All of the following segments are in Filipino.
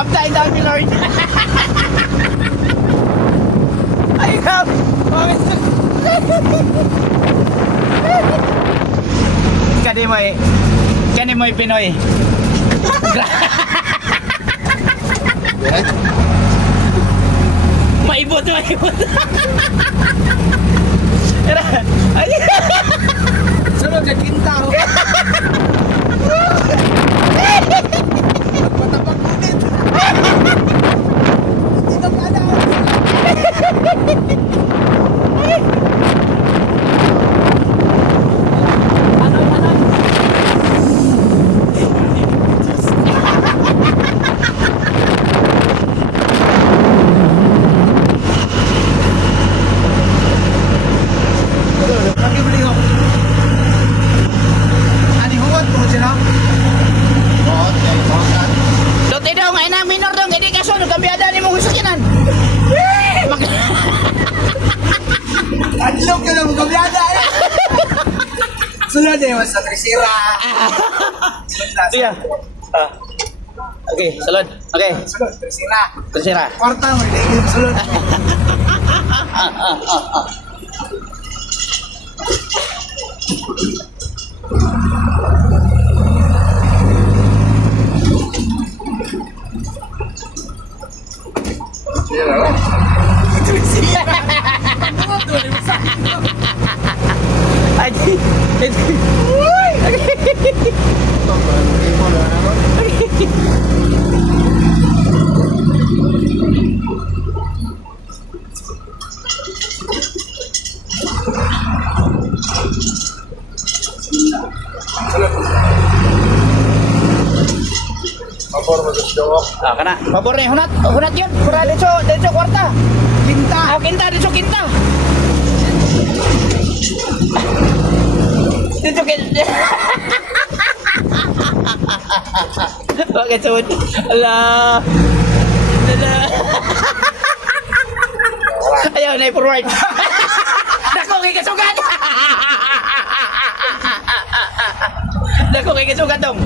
Baptize down me, Lord. Ay, God. Kani mo'y Pinoy. Maibot. Ay. Sunod sa kinta. Patapag ulit. Hindi na pala. Lote daw nga ina minor daw hindi kaso no kambiada ni mong sakinan. Adlok ka lang gabyada. Sunod eh, sa Trisira. Siya. Okay, salud. Okay, Sunod, Trisira. terserah. Kwarta mo, hindi sunod. Aji. Pabor mo sa dawak. Kana. Pabor ni hunat yun. Pura dito kwarta. Kinta. Kinta dito kinta. Dito kinta. Bakit sud? Ala. Ayaw na i-forward. Dako kay kasugat. Dako kay kasugat dong.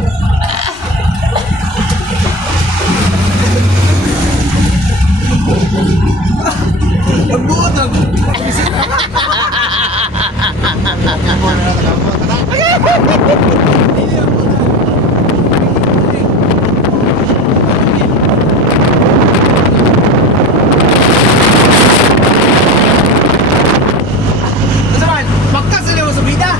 Nagbuot ang. Kasaman, magkas na mo sa bida.